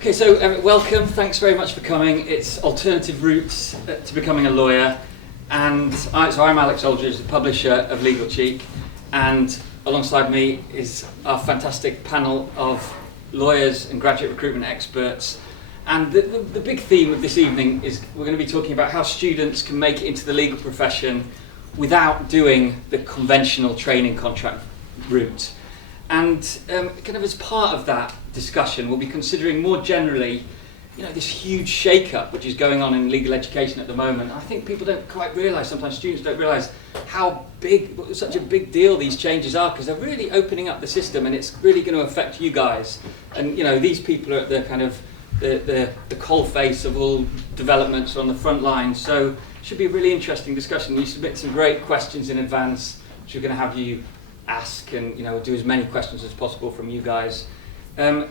Okay, so welcome. Thanks very much for coming. It's Alternative Routes to Becoming a Lawyer, and I'm Alex Aldridge, the publisher of Legal Cheek, and alongside me is our fantastic panel of lawyers and graduate recruitment experts. And the big theme of this evening is we're going to be talking about how students can make it into the legal profession without doing the conventional training contract route. And kind of as part of that discussion, we'll be considering more generally, this huge shake-up which is going on in legal education at the moment. I think people don't quite realise, sometimes students don't realise how such a big deal these changes are, because they're really opening up the system and it's really going to affect you guys. And these people are at the kind of the coalface of all developments on the front line. So it should be a really interesting discussion. You submit some great questions in advance, which we're going to have you ask, and we'll do as many questions as possible from you guys.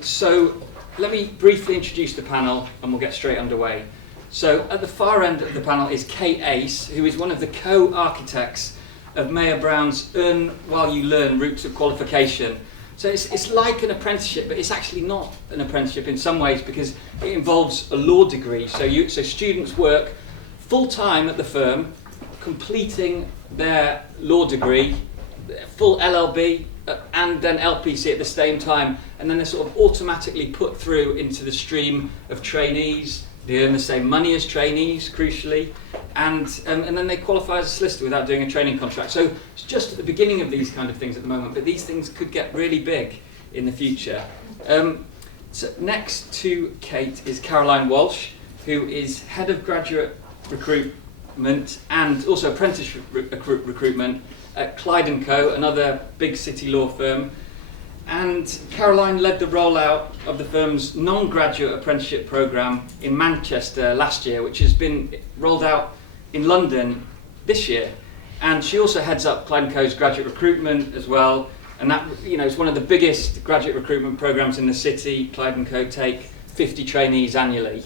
So let me briefly introduce the panel and we'll get straight underway. So at the far end of the panel is Kate Ace, who is one of the co-architects of Mayor Brown's Earn While You Learn routes of qualification. So it's like an apprenticeship, but it's actually not an apprenticeship in some ways because it involves a law degree. So students work full-time at the firm, completing their law degree, full LLB and then LPC at the same time, and then they're sort of automatically put through into the stream of trainees. They earn the same money as trainees, crucially, and then they qualify as a solicitor without doing a training contract. So it's just at the beginning of these kind of things at the moment, but these things could get really big in the future. So next to Kate is Caroline Walsh, who is Head of Graduate Recruitment and also Apprentice Recruitment at Clyde & Co, another big city law firm. And Caroline led the rollout of the firm's non-graduate apprenticeship programme in Manchester last year, which has been rolled out in London this year. And she also heads up Clyde & Co's graduate recruitment as well. And that, is one of the biggest graduate recruitment programmes in the city. Clyde & Co take 50 trainees annually.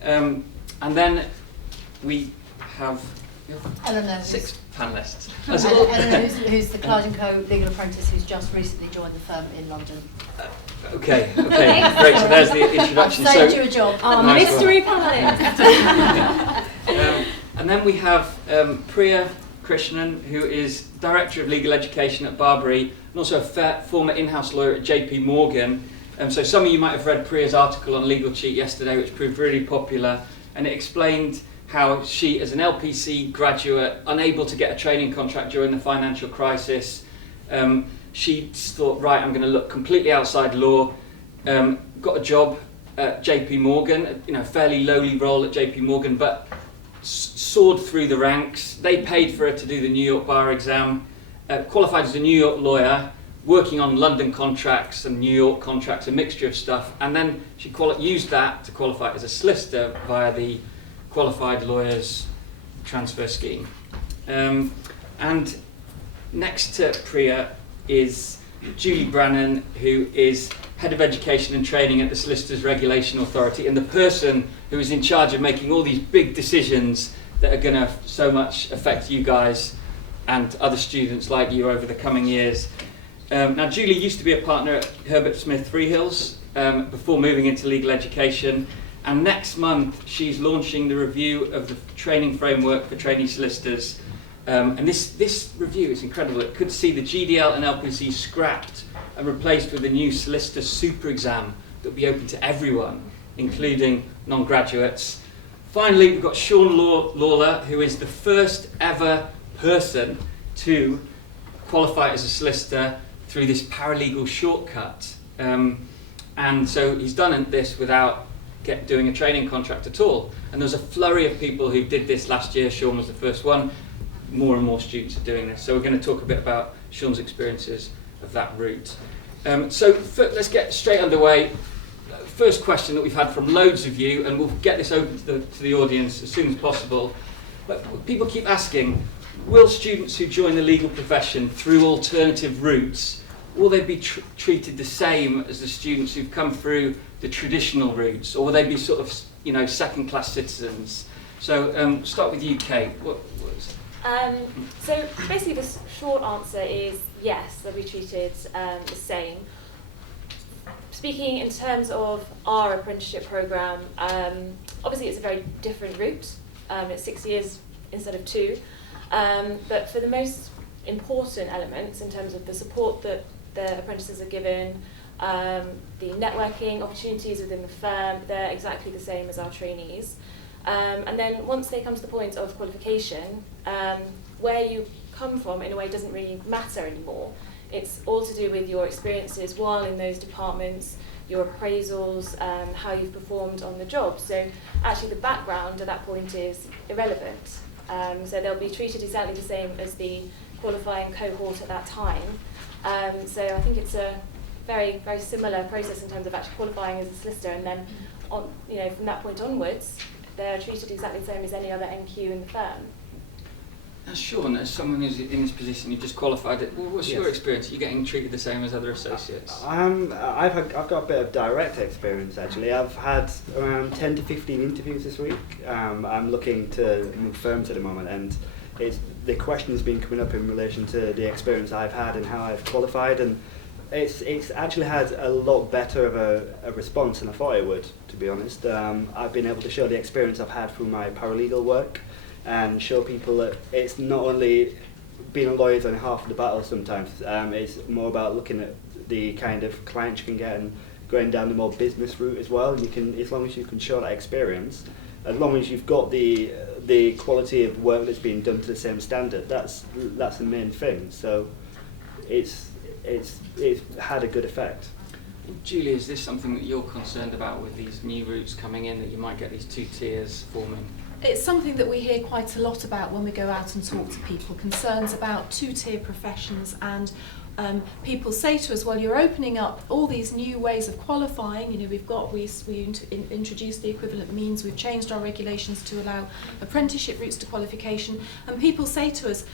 And then we have Eleanor, 6 panellists. Eleanor, who's the Clyde & Co legal apprentice who's just recently joined the firm in London. Okay, great. So there's the introduction. I've saved you a job. Nice mystery panelist. And then we have Priya Krishnan, who is Director of Legal Education at Barbary, and also a former in-house lawyer at JP Morgan. So some of you might have read Priya's article on Legal Cheek yesterday, which proved really popular, and it explained how she, as an LPC graduate, unable to get a training contract during the financial crisis, she thought, right, I'm going to look completely outside law, got a job at JP Morgan, a fairly lowly role at JP Morgan, but soared through the ranks. They paid for her to do the New York bar exam, qualified as a New York lawyer, working on London contracts and New York contracts, a mixture of stuff, and then she used that to qualify as a solicitor via the Qualified Lawyers Transfer Scheme. And next to Priya is Julie Brannan, who is Head of Education and Training at the Solicitors Regulation Authority, and the person who is in charge of making all these big decisions that are going to so much affect you guys and other students like you over the coming years. Now, Julie used to be a partner at Herbert Smith Freehills before moving into legal education. And next month, she's launching the review of the training framework for trainee solicitors. And this review is incredible. It could see the GDL and LPC scrapped and replaced with a new solicitor super exam that will be open to everyone, including non-graduates. Finally, we've got Sean Lawler, who is the first ever person to qualify as a solicitor through this paralegal shortcut. And so he's done this without doing a training contract at all. And there's a flurry of people who did this last year. Sean was the first one. More and more students are doing this. So we're going to talk a bit about Sean's experiences of that route. Let's get straight underway. First question that we've had from loads of you, and we'll get this open to the audience as soon as possible. But people keep asking, will students who join the legal profession through alternative routes, will they be treated the same as the students who've come through the traditional routes, or will they be sort of, second-class citizens? So start with you, Kate. So basically the short answer is yes, they'll be treated the same. speaking in terms of our apprenticeship programme, obviously it's a very different route. It's 6 years instead of 2. But for the most important elements in terms of the support that the apprentices are given, the networking opportunities within the firm, they're exactly the same as our trainees. And then once they come to the point of qualification, where you come from in a way doesn't really matter anymore. It's all to do with your experiences while in those departments, your appraisals, how you've performed on the job. So actually the background at that point is irrelevant. So they'll be treated exactly the same as the qualifying cohort at that time. So I think it's a very, very similar process in terms of actually qualifying as a solicitor, and then from that point onwards, they're treated exactly the same as any other NQ in the firm. Now, Sean, as someone who's in this position, you've just qualified, what's your Yes. experience? Are you getting treated the same as other associates? I've got a bit of direct experience actually. I've had around 10 to 15 interviews this week. I'm looking to move firms at the moment, and the question has been coming up in relation to the experience I've had and how I've qualified, and it's actually had a lot better of a response than I thought it would, to be honest. I've been able to show the experience I've had through my paralegal work and show people that it's not only being a lawyer is only half of the battle sometimes. It's more about looking at the kind of clients you can get and going down the more business route as well. You can, as long as you can show that experience, as long as you've got the quality of work that's being done to the same standard, that's the main thing. So it's had a good effect. Julie, is this something that you're concerned about with these new routes coming in, that you might get these 2 tiers forming? It's something that we hear quite a lot about when we go out and talk to people, concerns about 2-tier professions, and people say to us, well, you're opening up all these new ways of qualifying. We introduced the equivalent means, we've changed our regulations to allow apprenticeship routes to qualification, and people say to us,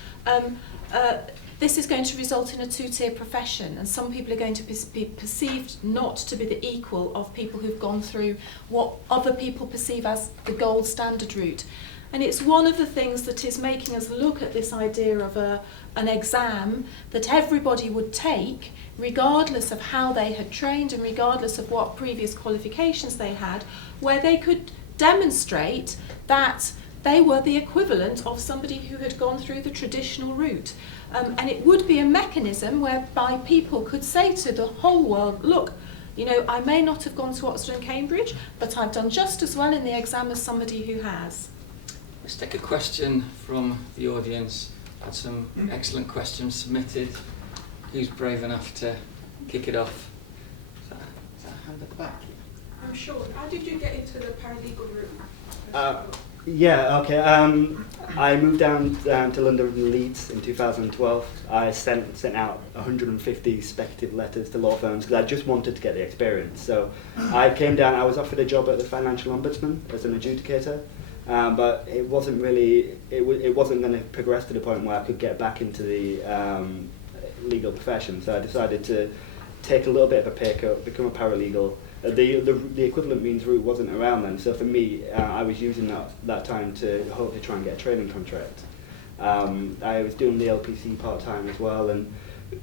this is going to result in a 2-tier profession, and some people are going to be perceived not to be the equal of people who've gone through what other people perceive as the gold standard route. And it's one of the things that is making us look at this idea of an exam that everybody would take, regardless of how they had trained and regardless of what previous qualifications they had, where they could demonstrate that they were the equivalent of somebody who had gone through the traditional route. And it would be a mechanism whereby people could say to the whole world, look, I may not have gone to Oxford and Cambridge, but I've done just as well in the exam as somebody who has. Let's take a question from the audience. Had some excellent questions submitted. Who's brave enough to kick it off? Is that a hand at the back? I'm sure. How did you get into the paralegal route? Yeah, okay. I moved down to London from Leeds in 2012. I sent out 150 speculative letters to law firms because I just wanted to get the experience. So I came down, I was offered a job at the Financial Ombudsman as an adjudicator, but it wasn't really, it wasn't going to progress to the point where I could get back into the legal profession. So I decided to take a little bit of a pay cut, become a paralegal. The equivalent means route wasn't around then, so for me, I was using that time to hopefully try and get a training contract. I was doing the LPC part-time as well, and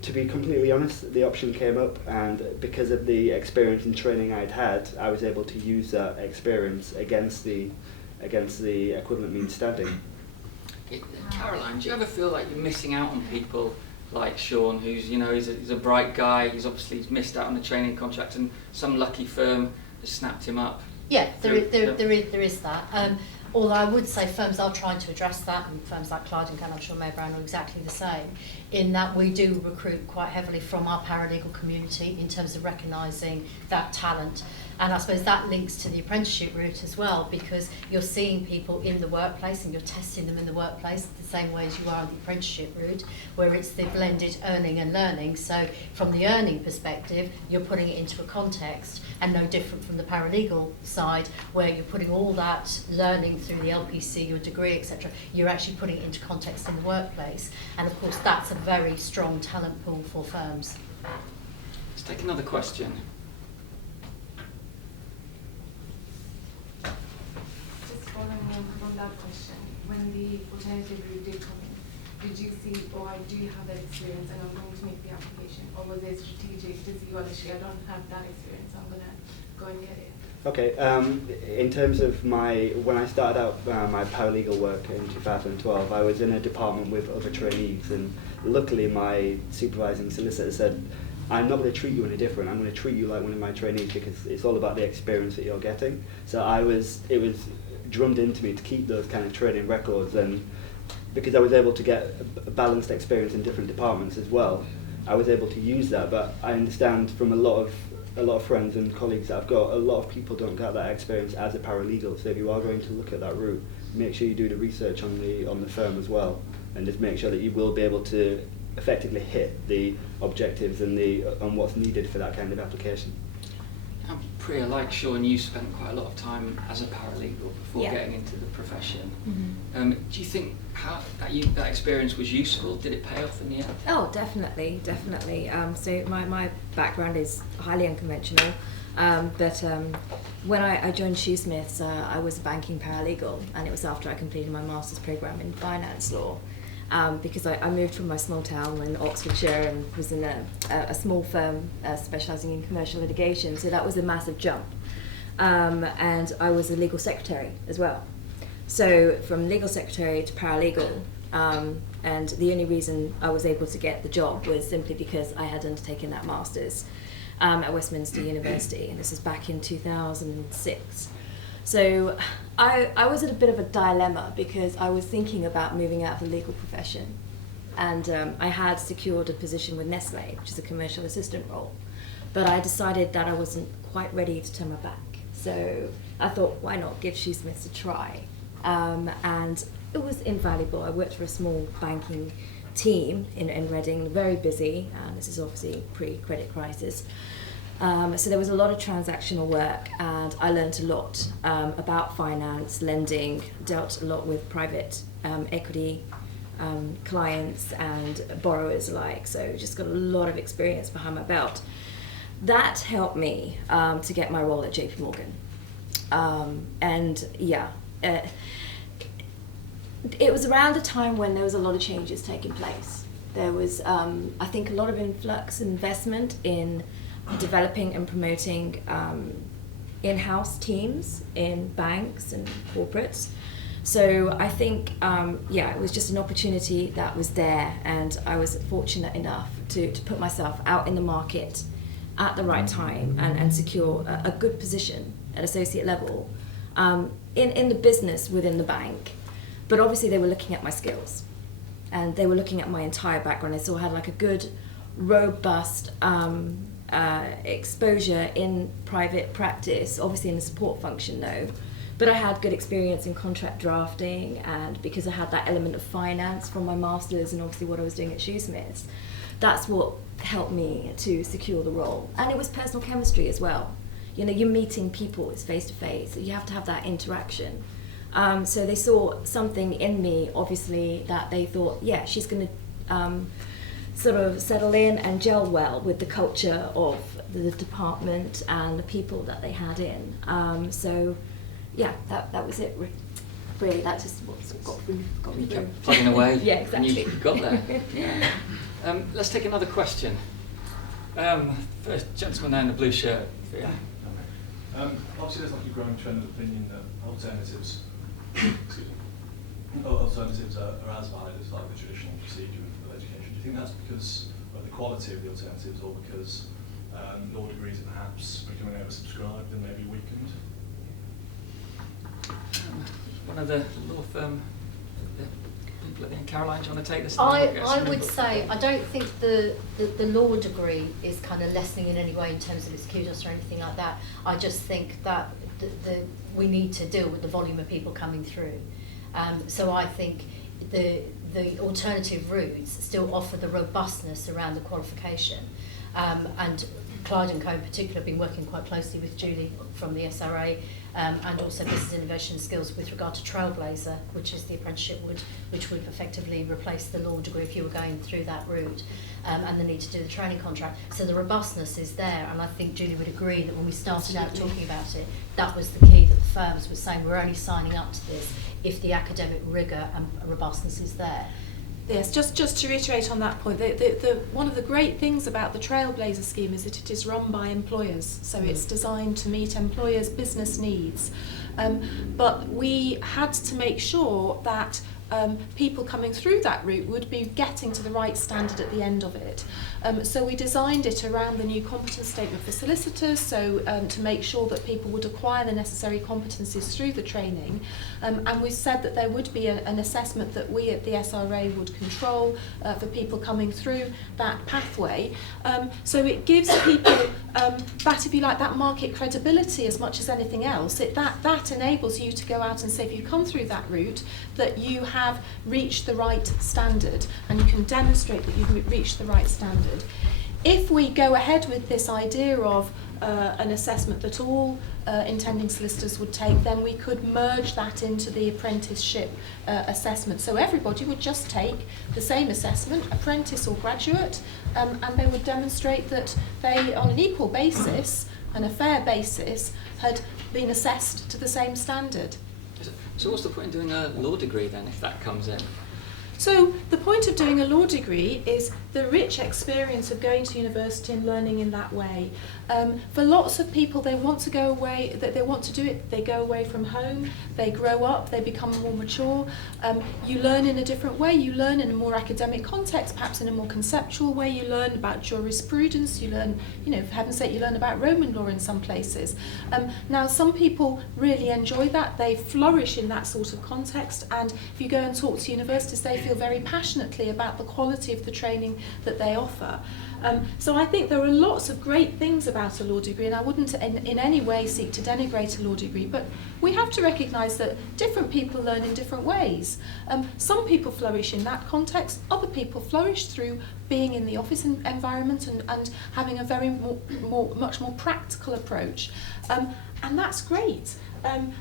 to be completely honest, the option came up, and because of the experience and training I'd had, I was able to use that experience against the equivalent means standing. Caroline, do you ever feel like you're missing out on people like Sean, who's he's a bright guy, he's missed out on the training contract, and some lucky firm has snapped him up? Yeah, there is that. Although I would say firms are trying to address that, and firms like Clyde and I'm sure Mayor Brown are exactly the same, in that we do recruit quite heavily from our paralegal community in terms of recognising that talent. And I suppose that links to the apprenticeship route as well, because you're seeing people in the workplace and you're testing them in the workplace the same way as you are on the apprenticeship route, where it's the blended earning and learning. So from the earning perspective, you're putting it into a context, and no different from the paralegal side, where you're putting all that learning through the LPC, your degree, etc. You're actually putting it into context in the workplace. And of course, that's a very strong talent pool for firms. Let's take another question. Just following on from that question, when the alternative route did come in, did you see, oh, I do have that experience and I'm going to make the application? Or was it strategic to see, well, actually, I don't have that experience, I'm going to go and get it? Okay, in terms of when I started out my paralegal work in 2012, I was in a department with other trainees, and luckily my supervising solicitor said, I'm not going to treat you any different, I'm going to treat you like one of my trainees because it's all about the experience that you're getting. So it was drummed into me to keep those kind of training records, and because I was able to get a balanced experience in different departments as well, I was able to use that. But I understand from a lot of friends and colleagues that I've got, a lot of people don't get that experience as a paralegal. So if you are going to look at that route, make sure you do the research on the firm as well, and just make sure that you will be able to effectively hit the objectives and what's needed for that kind of application. And Priya, like Sean, you spent quite a lot of time as a paralegal before Yeah. getting into the profession. Mm-hmm. Do you think that experience was useful? Did it pay off in the end? Oh, definitely. So my background is highly unconventional, but when I joined Shoesmiths, I was a banking paralegal, and it was after I completed my master's program in finance law. Because I moved from my small town in Oxfordshire and was in a small firm specialising in commercial litigation, so that was a massive jump. And I was a legal secretary as well. So from legal secretary to paralegal, and the only reason I was able to get the job was simply because I had undertaken that master's at Westminster University, and this is back in 2006. So I was at a bit of a dilemma because I was thinking about moving out of the legal profession, and I had secured a position with Nestle, which is a commercial assistant role, but I decided that I wasn't quite ready to turn my back. So I thought, why not give Shoesmiths a try? And it was invaluable. I worked for a small banking team in Reading, very busy, and this is obviously pre-credit crisis. So there was a lot of transactional work, and I learned a lot about finance, lending, dealt a lot with private equity clients and borrowers alike, so just got a lot of experience behind my belt. That helped me to get my role at JP Morgan. It was around a time when there was a lot of changes taking place. There was, I think, a lot of influx investment in developing and promoting in-house teams in banks and corporates. So I think, it was just an opportunity that was there, and I was fortunate enough to put myself out in the market at the right time and secure a good position at associate level in the business within the bank. But obviously they were looking at my skills, and they were looking at my entire background. I saw I had like a good, robust exposure in private practice, obviously in the support function though, but I had good experience in contract drafting, and because I had that element of finance from my master's and obviously what I was doing at Shoesmiths, that's what helped me to secure the role. And it was personal chemistry as well. You know, you're meeting people, it's face to face, you have to have that interaction. So they saw something in me, obviously, that they thought, yeah, she's going to sort of settle in and gel well with the culture of the department and the people that they had in. That was it. Really, that just got me through. Plugging away. Yeah, exactly. And you got there. Yeah. Let's take another question. First gentleman there in the blue shirt. Yeah. Obviously, there's like a growing trend of opinion that alternatives are as valid as like the traditional procedure of education. Do you think that's because of the quality of the alternatives, or because law degrees are perhaps becoming oversubscribed and maybe weakened? One of the law firm people at the end. Caroline, do you want to take this? I would say I don't think the law degree is kind of lessening in any way in terms of its kudos or anything like that. I just think that we need to deal with the volume of people coming through. So I think the alternative routes still offer the robustness around the qualification. And Clyde & Co in particular have been working quite closely with Julie from the SRA and also Business Innovation Skills with regard to Trailblazer, which is the apprenticeship which would effectively replace the law degree if you were going through that route, and the need to do the training contract. So the robustness is there, and I think Julie would agree that when we started out talking about it, that was the key, that the firms were saying we're only signing up to this if the academic rigour and robustness is there. Yes, just to reiterate on that point, one of the great things about the Trailblazer scheme is that it is run by employers, so it's designed to meet employers' business needs. But we had to make sure that people coming through that route would be getting to the right standard at the end of it. So we designed it around the new competence statement for solicitors, so to make sure that people would acquire the necessary competencies through the training. And we said that there would be an assessment that we at the SRA would control for people coming through that pathway. So it gives people that, if you like, that market credibility as much as anything else. That enables you to go out and say, if you come through that route, that you have reached the right standard, and you can demonstrate that you've reached the right standard. If we go ahead with this idea of an assessment that all intending solicitors would take, then we could merge that into the apprenticeship assessment. So everybody would just take the same assessment, apprentice or graduate, and they would demonstrate that they, on an equal basis and a fair basis, had been assessed to the same standard. So what's the point of doing a law degree then, if that comes in? So the point of doing a law degree is the rich experience of going to university and learning in that way. For lots of people, they want to go away, they want to do it, they go away from home, they grow up, they become more mature. You learn in a different way, you learn in a more academic context, perhaps in a more conceptual way, you learn about jurisprudence, you learn, for heaven's sake, you learn about Roman law in some places. Now, some people really enjoy that, they flourish in that sort of context, and if you go and talk to universities, they feel very passionately about the quality of the training that they offer. So I think there are lots of great things about a law degree, and I wouldn't in any way seek to denigrate a law degree, but we have to recognise that different people learn in different ways. Some people flourish in that context, other people flourish through being in the office environment and having a very much more practical approach. And that's great.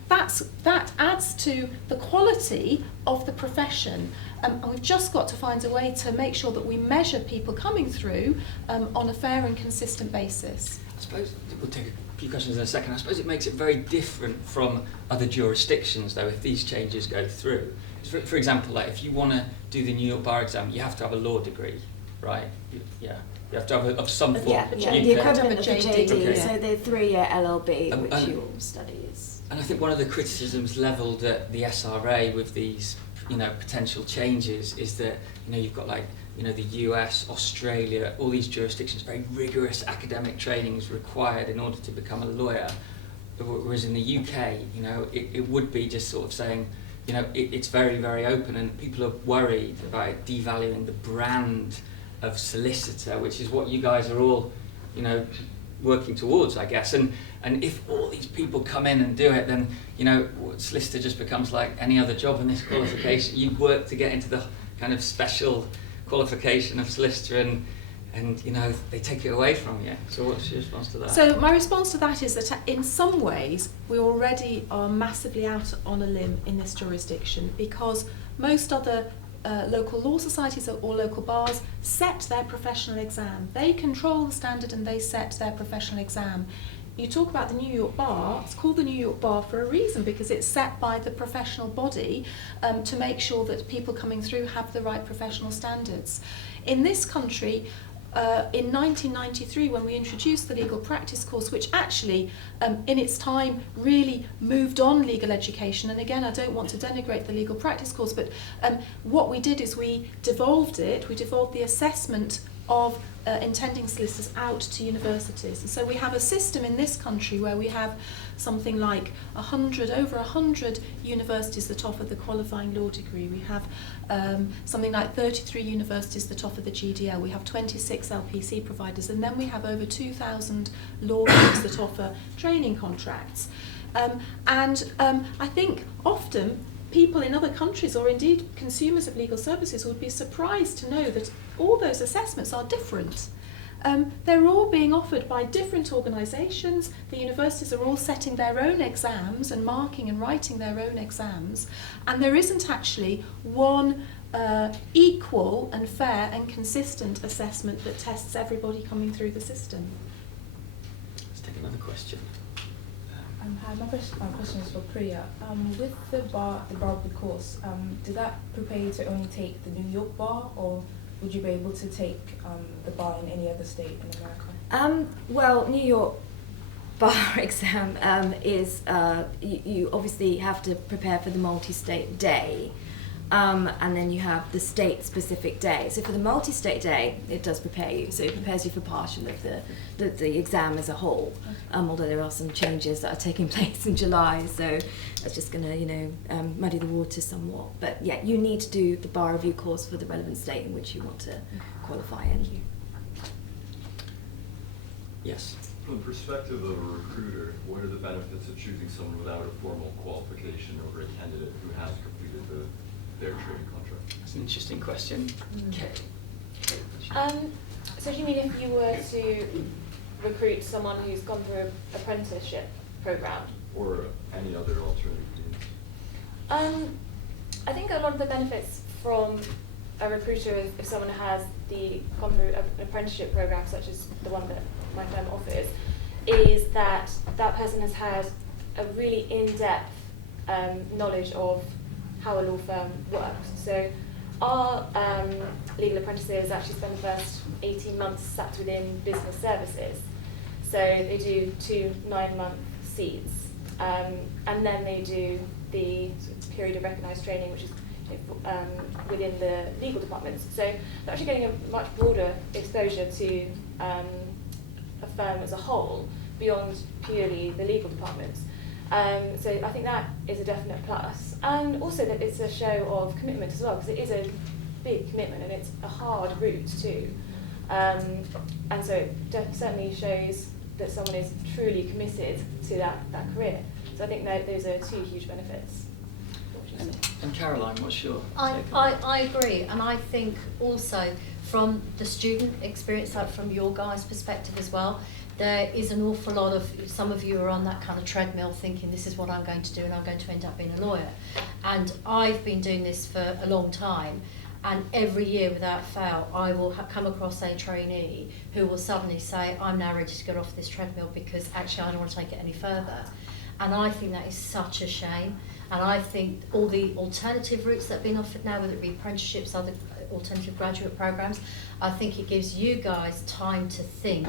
That adds to the quality of the profession, and we've just got to find a way to make sure that we measure people coming through on a fair and consistent basis. I suppose we'll take a few questions in a second. I suppose it makes it very different from other jurisdictions, though, if these changes go through. For example, like if you want to do the New York bar exam, you have to have a law degree, right? You have to have of some form. Yeah, You the can- equivalent of the JD, Okay. so the 3-year LLB, which and- you all study is. And I think one of the criticisms levelled at the SRA with these, potential changes is that, you've got the US, Australia, all these jurisdictions, very rigorous academic training is required in order to become a lawyer. Whereas in the UK, it would be just sort of saying, it's very, very open, and people are worried about it devaluing the brand of solicitor, which is what you guys are all, working towards, I guess. And if all these people come in and do it, then, solicitor just becomes like any other job in this qualification. You work to get into the kind of special qualification of solicitor, and they take it away from you. So what's your response to that? So my response to that is that in some ways we already are massively out on a limb in this jurisdiction, because most other local law societies or local bars set their professional exam. They control the standard and they set their professional exam. You talk about the New York Bar, it's called the New York Bar for a reason, because it's set by the professional body to make sure that people coming through have the right professional standards. In this country, in 1993, when we introduced the legal practice course, which actually in its time really moved on legal education, and again I don't want to denigrate the legal practice course, but what we did is we devolved the assessment of intending solicitors out to universities. And so we have a system in this country where we have something like over 100 universities that offer the qualifying law degree. We have something like 33 universities that offer the GDL. We have 26 LPC providers, and then we have over 2,000 law firms that offer training contracts. I think often people in other countries, or indeed consumers of legal services, would be surprised to know that all those assessments are different. They're all being offered by different organisations. The universities are all setting their own exams and marking and writing their own exams, and there isn't actually one equal and fair and consistent assessment that tests everybody coming through the system. Let's take another question. Hi, my question is for Priya. With the bar of the course, did that prepare you to only take the New York bar, or would you be able to take the bar in any other state in America? Well, New York bar exam is you obviously have to prepare for the multi-state day, and then you have the state-specific day. So for the multi-state day, it does prepare you. So it prepares you for partial of the exam as a whole. Although there are some changes that are taking place in July, so that's just going to muddy the waters somewhat. But yeah, you need to do the bar review course for the relevant state in which you want to qualify in. Yes. From the perspective of a recruiter, what are the benefits of choosing someone without a formal qualification over a candidate who has completed their training contract? That's an interesting question. Kate. So do you mean if you were to recruit someone who's gone through an apprenticeship program? Or any other alternative means? I think a lot of the benefits from a recruiter, if someone has gone through an apprenticeship program, such as the one that my firm offers, is that that person has had a really in-depth knowledge of how a law firm works. So our legal apprentices actually spend the first 18 months sat within business services. So they do 2 9-month seats, and then they do the period of recognised training, which is within the legal departments. So they're actually getting a much broader exposure to a firm as a whole beyond purely the legal departments. So I think that is a definite plus. And also that it's a show of commitment as well, because it is a big commitment and it's a hard route too. And so it certainly shows that someone is truly committed to that career. So I think that those are 2 huge benefits. And Caroline, what's your take on that? I agree, and I think also from the student experience, like from your guys' perspective as well, there is an awful lot of, some of you are on that kind of treadmill thinking this is what I'm going to do and I'm going to end up being a lawyer. And I've been doing this for a long time, and every year without fail I will come across a trainee who will suddenly say, I'm now ready to get off this treadmill because actually I don't want to take it any further. And I think that is such a shame. And I think all the alternative routes that are being offered now, whether it be apprenticeships, other alternative graduate programs, I think it gives you guys time to think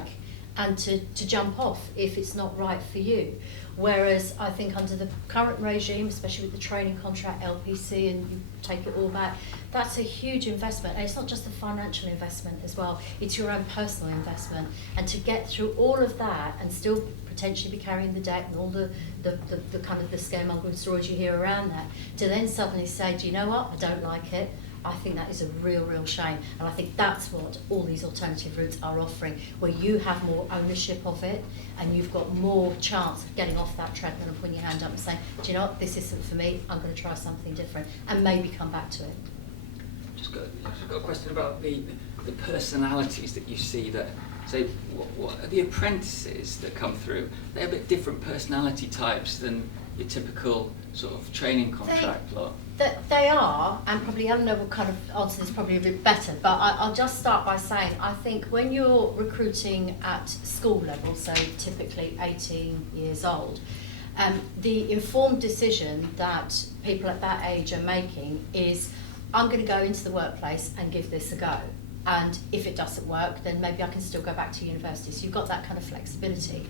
and to jump off if it's not right for you. Whereas I think under the current regime, especially with the training contract, LPC, and you take it all back, that's a huge investment. And it's not just a financial investment as well, it's your own personal investment. And to get through all of that and still potentially be carrying the debt and all the kind of the scaremongering stories you hear around that, to then suddenly say, do you know what, I don't like it, I think that is a real shame. And I think that's what all these alternative routes are offering, where you have more ownership of it and you've got more chance of getting off that treadmill and putting your hand up and saying, do you know what, this isn't for me, I'm going to try something different, and maybe come back to it. Just got a question about the personalities that you see that, say, what are the apprentices that come through? They're a bit different personality types than your typical sort of training contract lot. They are, and probably Eleanor will kind of answer this probably a bit better, but I'll just start by saying, I think when you're recruiting at school level, so typically 18 years old, the informed decision that people at that age are making is, I'm going to go into the workplace and give this a go. And if it doesn't work, then maybe I can still go back to university. So you've got that kind of flexibility.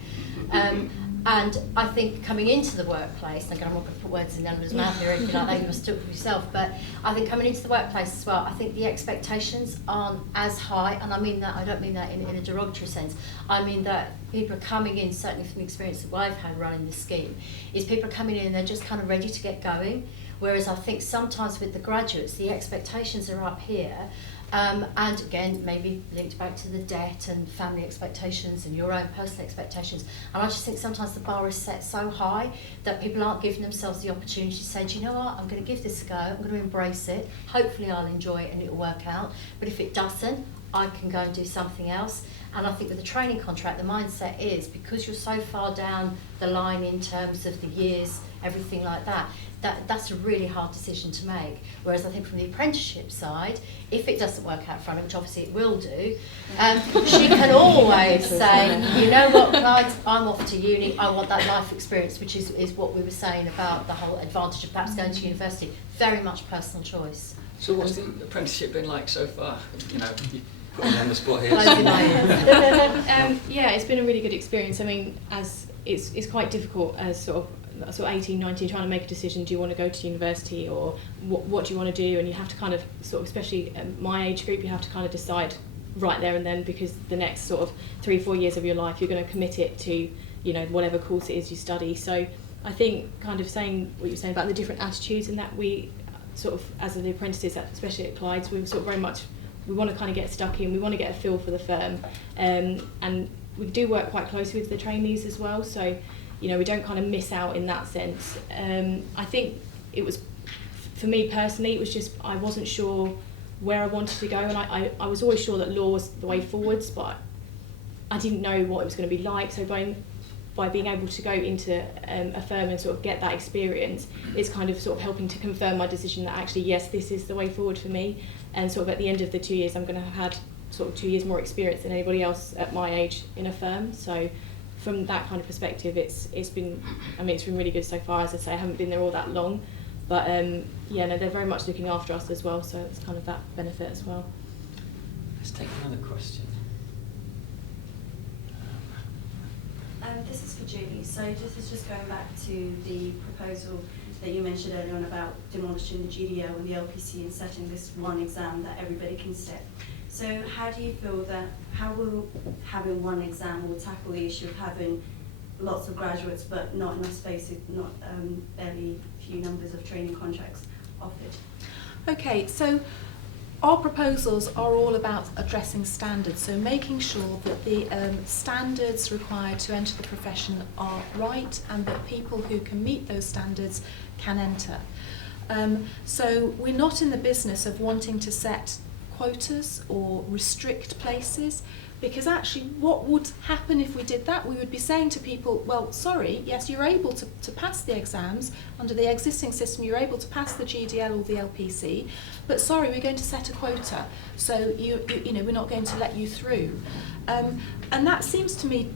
And I think coming into the workplace, again, I'm not going to put words in Eleanor's mouth here or anything like that, you must do it for yourself, but I think coming into the workplace as well, I think the expectations aren't as high, and I mean that, I don't mean that in a derogatory sense, I mean that people are coming in, certainly from the experience that I've had running this scheme, is people are coming in and they're just kind of ready to get going, whereas I think sometimes with the graduates, the expectations are up here. And again, maybe linked back to the debt and family expectations and your own personal expectations. And I just think sometimes the bar is set so high that people aren't giving themselves the opportunity to say, do you know what, I'm going to give this a go, I'm going to embrace it, hopefully I'll enjoy it and it'll work out. But if it doesn't, I can go and do something else. And I think with the training contract, the mindset is, because you're so far down the line in terms of the years everything like that. That's a really hard decision to make. Whereas I think from the apprenticeship side, if it doesn't work out for Anna, which obviously it will do, she can always say, you know what, Clyde, I'm off to uni, I want that life experience, which is what we were saying about the whole advantage of perhaps going to university. Very much personal choice. So what's the apprenticeship been like so far? You know, you put me on the spot here. Yeah, it's been a really good experience. I mean, as it's quite difficult as sort of 18, 19, trying to make a decision. Do you want to go to university, or what do you want to do? And you have to kind of sort of, especially my age group, you have to kind of decide right there and then, because the next sort of 3-4 years of your life, you're going to commit it to, you know, whatever course it is you study. So I think kind of saying what you're saying about the different attitudes, and that we sort of, as the apprentices, especially at Clyde's, we sort of very much, we want to kind of get stuck in, we want to get a feel for the firm, and we do work quite closely with the trainees as well, so you know, we don't kind of miss out in that sense. I think it was, for me personally, it was just, I wasn't sure where I wanted to go, and I was always sure that law was the way forwards, but I didn't know what it was going to be like. So by being able to go into a firm and sort of get that experience, it's kind of sort of helping to confirm my decision that actually, yes, this is the way forward for me. And sort of at the end of the 2 years, I'm going to have had sort of 2 years more experience than anybody else at my age in a firm. So from that kind of perspective, it's been, I mean, it's been really good so far. As I say, I haven't been there all that long, but yeah, no, they're very much looking after us as well, so it's kind of that benefit as well. Let's take another question. This is for Julie. So this is just going back to the proposal that you mentioned earlier on about demolishing the GDL and the LPC and setting this one exam that everybody can sit. So how do you feel that, how will having one exam will tackle the issue of having lots of graduates but not enough spaces, not barely few numbers of training contracts offered? Okay, so our proposals are all about addressing standards, so making sure that the standards required to enter the profession are right, and that people who can meet those standards can enter. So we're not in the business of wanting to set quotas or restrict places, because actually what would happen if we did that, we would be saying to people, well, sorry, yes, you're able to pass the exams under the existing system, you're able to pass the GDL or the LPC, but sorry, we're going to set a quota, so you know, we're not going to let you through. And that seems to me,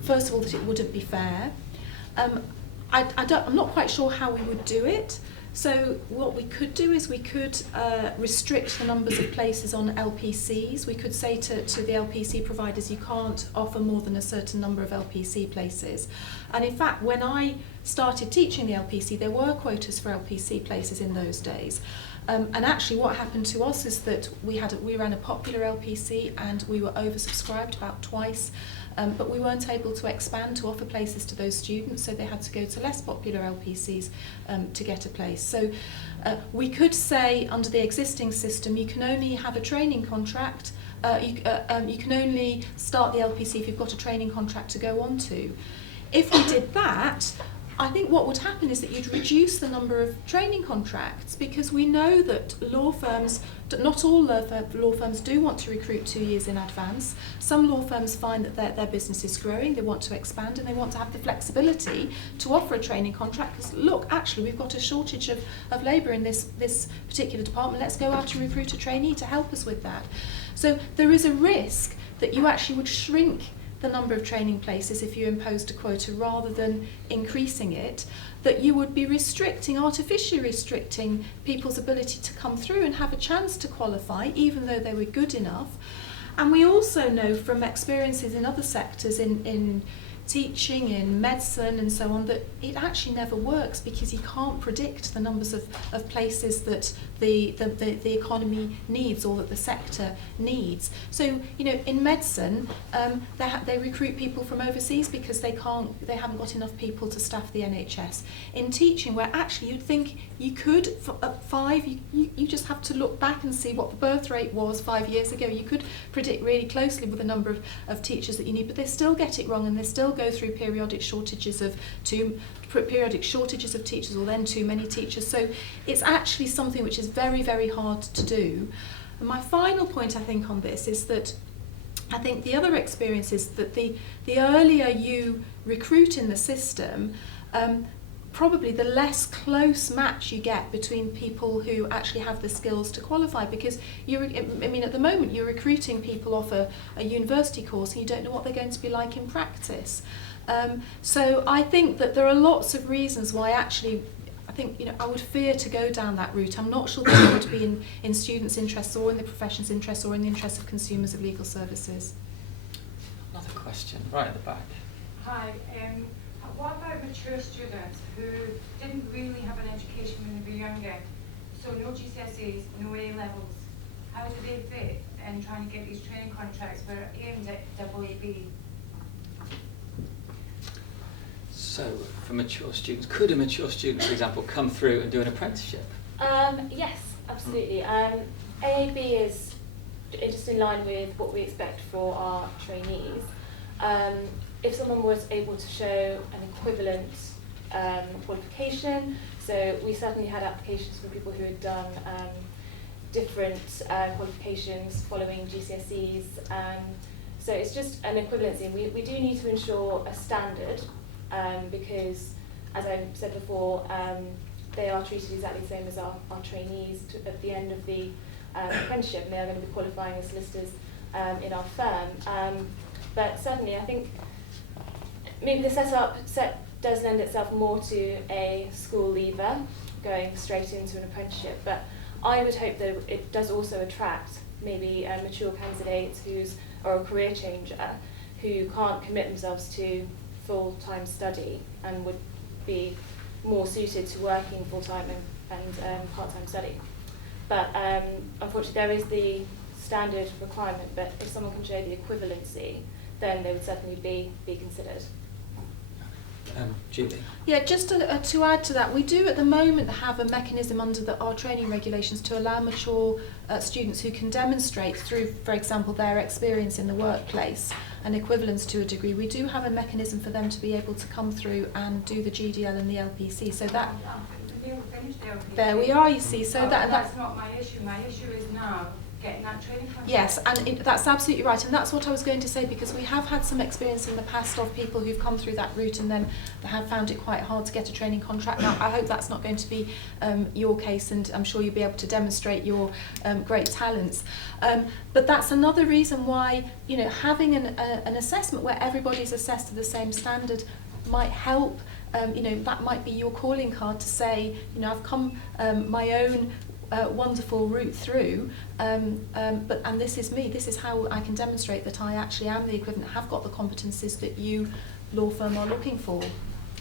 first of all, that it wouldn't be fair. I'm not quite sure how we would do it. So what we could do is we could restrict the numbers of places on LPCs. We could say to the LPC providers, you can't offer more than a certain number of LPC places. And in fact, when I started teaching the LPC, there were quotas for LPC places in those days. And actually what happened to us is that we ran a popular LPC and we were oversubscribed about twice. But we weren't able to expand to offer places to those students, so they had to go to less popular LPCs to get a place. So we could say under the existing system, you can only have a training contract, you can only start the LPC if you've got a training contract to go on to. If we did that, I think what would happen is that you'd reduce the number of training contracts, because we know that law firms, not all law firms do want to recruit 2 years in advance. Some law firms find that their business is growing, they want to expand, and they want to have the flexibility to offer a training contract, because look, actually we've got a shortage of labour in this particular department, let's go out and recruit a trainee to help us with that. So there is a risk that you actually would shrink the number of training places if you imposed a quota rather than increasing it, that you would be artificially restricting people's ability to come through and have a chance to qualify even though they were good enough. And we also know from experiences in other sectors, in teaching, in medicine and so on, that it actually never works, because you can't predict the numbers of places that the economy needs or that the sector needs. So, you know, in medicine, they recruit people from overseas because they haven't got enough people to staff the NHS. In teaching, where actually you'd think you could, at 5, you just have to look back and see what the birth rate was 5 years ago. You could predict really closely with the number of teachers that you need, but they still get it wrong, and they still go through periodic shortages of teachers, or then too many teachers. So it's actually something which is very, very hard to do. And my final point, I think, on this is that I think the other experience is that the earlier you recruit in the system, probably the less close match you get between people who actually have the skills to qualify, because at the moment you're recruiting people off a university course and you don't know what they're going to be like in practice. So I think that there are lots of reasons why actually I would fear to go down that route. I'm not sure that it would be in students' interests or in the profession's interests or in the interests of consumers of legal services. Another question, right at the back. Hi. What about mature students who didn't really have an education when they were younger? So no GCSEs, no A levels. How do they fit in trying to get these training contracts that are aimed at AAB? So, for mature students, could a mature student, for example, come through and do an apprenticeship? Yes, absolutely. AAB is just in line with what we expect for our trainees. If someone was able to show an equivalent qualification, so we certainly had applications from people who had done different qualifications following GCSEs. So it's just an equivalency. We do need to ensure a standard because, as I said before, they are treated exactly the same as our trainees at the end of the apprenticeship, and they are going to be qualifying as solicitors in our firm. But certainly I think maybe the set does lend itself more to a school leaver going straight into an apprenticeship, but I would hope that it does also attract maybe mature candidates or a career changer who can't commit themselves to full-time study and would be more suited to working full-time and part-time study. But unfortunately there is the standard requirement, but if someone can show the equivalency, then they would certainly be considered. Julie? Yeah, just to add to that, we do at the moment have a mechanism under our training regulations to allow mature students who can demonstrate through, for example, their experience in the workplace and equivalence to a degree. We do have a mechanism for them to be able to come through and do the GDL and the LPC. So that there we are. You see, so that's not my issue. My issue is now getting that training contract. Yes, and that's absolutely right, and that's what I was going to say, because we have had some experience in the past of people who've come through that route and then have found it quite hard to get a training contract. Now, I hope that's not going to be your case, and I'm sure you'll be able to demonstrate your great talents. But that's another reason why, having an assessment where everybody's assessed to the same standard might help. That might be your calling card to say, I've come my own wonderful route through, and this is me. This is how I can demonstrate that I actually am the equivalent, have got the competencies that you, law firm, are looking for.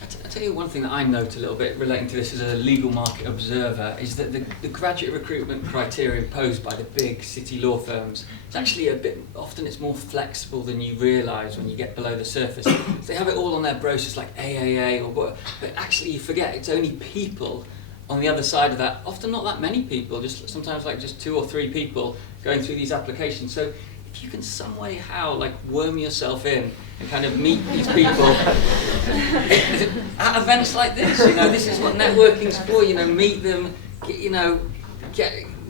I'll tell you one thing that I note a little bit relating to this as a legal market observer is that the graduate recruitment criteria imposed by the big city law firms is actually often it's more flexible than you realise when you get below the surface. So they have it all on their brochures like AAA or what, but actually you forget it's only people on the other side of that, often not that many people, sometimes just 2 or 3 people going through these applications. So if you can some way worm yourself in and kind of meet these people at events like this, this is what networking's for, meet them,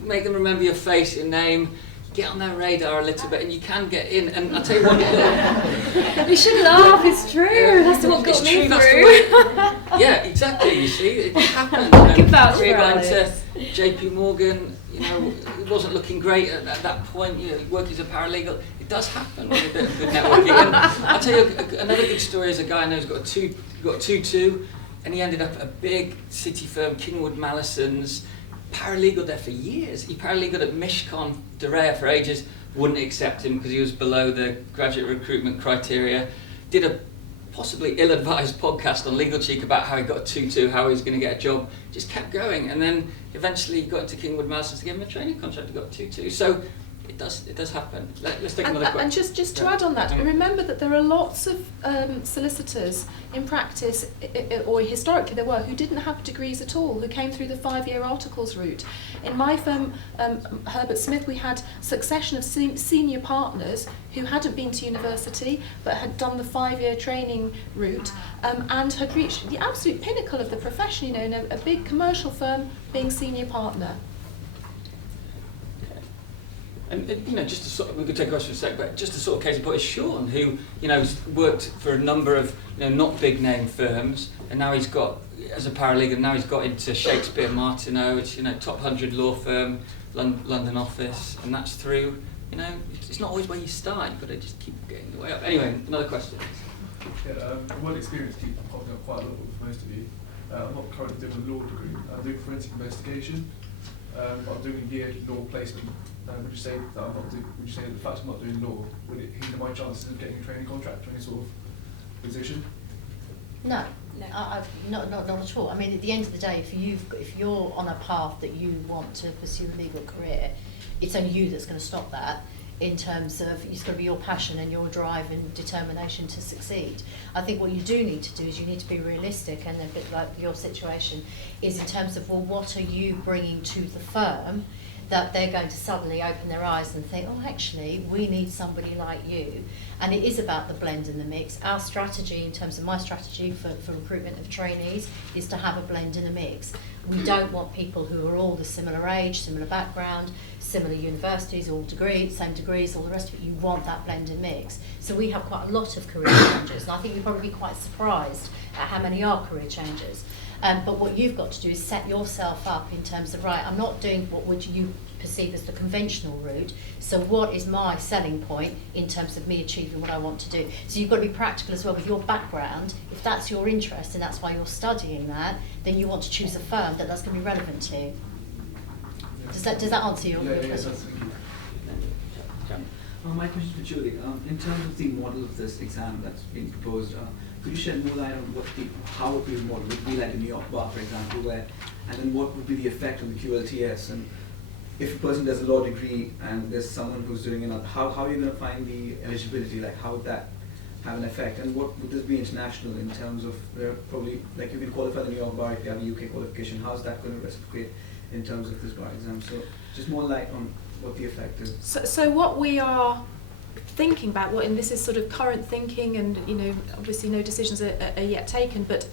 make them remember your face, your name, get on their radar a little bit, and you can get in. And I'll tell you one little... You should laugh, it's true. That's what got me through. Yeah, exactly, you see, it happened. Give that career going to JP Morgan, it wasn't looking great at that point, working as a paralegal. It does happen with a bit of good networking. And I'll tell you another good story is a guy I know who's got a 2-2, and he ended up at a big city firm, Kingwood Mallison's, paralegal there for years. He paralegaled at Mishcon de Rea for ages, wouldn't accept him because he was below the graduate recruitment criteria. Did a possibly ill-advised podcast on Legal Cheek about how he got a 2-2, how he was going to get a job. Just kept going, and then eventually got into Kingwood Mallison's to give him a training contract. He got a 2-2. So it does happen. Let's take another question. And just to add on that, remember that there are lots of solicitors in practice, or historically there were, who didn't have degrees at all, who came through the 5-year articles route. In my firm, Herbert Smith, we had succession of senior partners who hadn't been to university but had done the 5-year training route and had reached the absolute pinnacle of the profession, in a big commercial firm, being senior partner. And you know, just to sort of, we could take a question in a sec, but just a sort of case in point is Sean, who you know worked for a number of not big name firms, and now he's got, as a paralegal, now he's got into Shakespeare Martineau, which top 100 law firm, London office, and that's through it's not always where you start, but it just keep getting the way up. Anyway, another question. Yeah, work experience keeps popping up quite a lot with most of you. I'm not currently doing a law degree. I'm doing forensic investigation. I'm doing a year law placement. Would you say that would you say that the fact I'm not doing law would it hinder my chances of getting a training contract or any sort of position? No, not at all. I mean, at the end of the day, if you're on a path that you want to pursue a legal career, it's only you that's going to stop that. In terms of, it's going to be your passion and your drive and determination to succeed. I think what you do need to do is you need to be realistic, and a bit like your situation is in terms of, well, what are you bringing to the firm that they're going to suddenly open their eyes and think, oh, actually, we need somebody like you. And it is about the blend and the mix. Our strategy, in terms of my strategy for recruitment of trainees, is to have a blend and a mix. We don't want people who are all the similar age, similar background, similar universities, all degrees, same degrees, all the rest of it. You want that blend and mix. So we have quite a lot of career changes, and I think you'll probably be quite surprised at how many are career changes. But what you've got to do is set yourself up in terms of, right, I'm not doing what would you perceive as the conventional route, so what is my selling point in terms of me achieving what I want to do? So you've got to be practical as well with your background. If that's your interest and that's why you're studying that, then you want to choose a firm that's going to be relevant to you. Does that answer your question? My question to Julie, in terms of the model of this exam that's being proposed, could you shed more light on how it would be the model? Would it be like a New York bar, for example, and then what would be the effect on the QLTS? And if a person does a law degree and there's someone who's doing another, how are you going to find the eligibility? Like, how would that have an effect? And what would this be international in terms of, probably, like, you can qualify the New York bar if you have a UK qualification. How's that going to reciprocate in terms of this bar exam? So just more light on what the effect is. So what we are thinking about, and this is sort of current thinking, and obviously no decisions are yet taken, but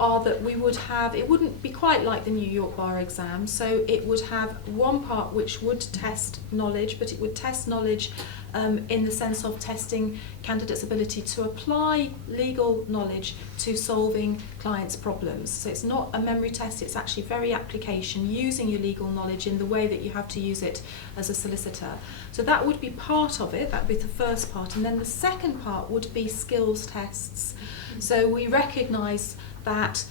are that we would have, it wouldn't be quite like the New York bar exam, so it would have one part which would test knowledge, but it would test knowledge in the sense of testing candidates' ability to apply legal knowledge to solving clients' problems. So it's not a memory test, it's actually very application, using your legal knowledge in the way that you have to use it as a solicitor. So that would be part of it, that would be the first part, and then the second part would be skills tests. So we recognise that